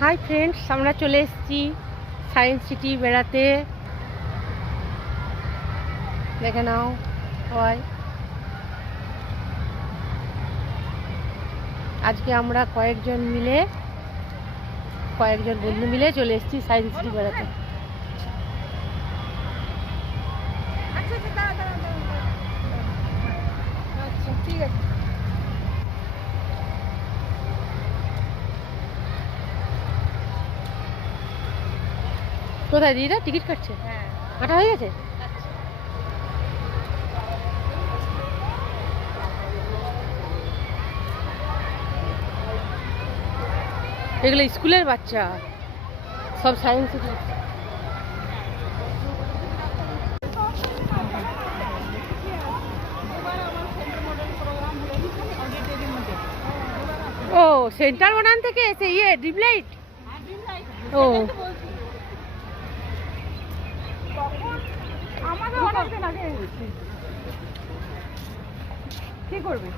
Hi friends, আমরা চলে এসেছি সায়েন্স সিটি বেড়াতে। দেখে নাও সবাই, আজকে আমরা কয়েকজন বন্ধু মিলে চলে এসেছি সায়েন্স সিটি বেড়াতে। আচ্ছা ঠিক আছে। কোথায় দিদিরা টিকিট কাটছে? হ্যাঁ কাটা হয়ে গেছে? এগুলো স্কুলের বাচ্চা, সব সায়েন্স সিটি। ও সেন্টার বানান থেকে এসে ড্রিম লাইট। ও আমাদের অনেকদিন আগে কি করবে?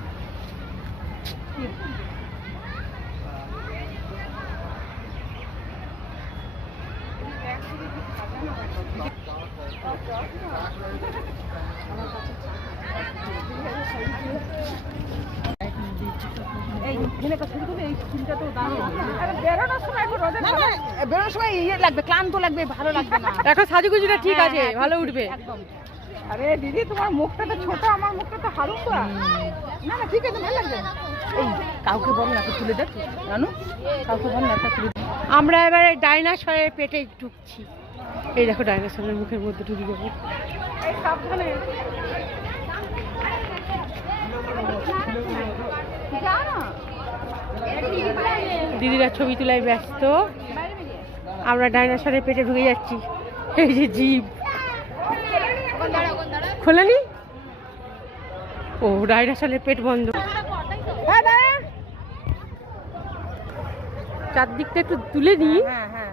বেরোনোর সময় ইয়ে লাগবে, ক্লান্ত লাগবে, ভালো লাগবে না। এখন সাজুগুজুটা ঠিক আছে, ভালো উঠবে। একদম। আরে দিদি, তোমার মুখটা তো ছোট, আমার মুখটা তো হালুকা। না না ঠিক আছে, ভালো লাগবে। এই কাউকে বল না, তুলে দেখ জানো, কাউকে বল না, তুলে দে। আমরা এবারে ডাইনোসরের পেটে ঢুকছি। এই দেখো ডাইনোসরের মুখের মধ্যে ঢুকে যাবো। এই সাবধানে যা না। দিদিরা ছবি তোলায় ব্যস্ত, আমরা ডাইনোসরের পেটে ঢুকে যাচ্ছি। এই যে জীব খোলেনি, ও ডাইনোসরের পেট বন্ধ। চারদিকটা একটু তুলে নিই। হ্যাঁ হ্যাঁ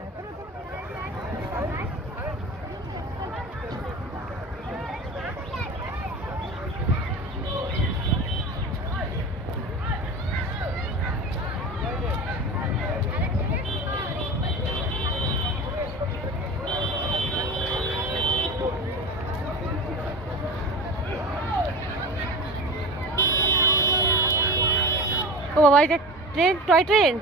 ও বাবা, এটা ট্রেন, টয় ট্রেন।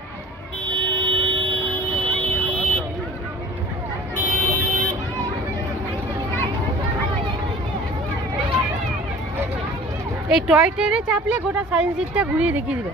এই টয় ট্রেনে চাপলে গোটা সায়েন্স সিটিটা ঘুরিয়ে দেখিয়ে দিবে।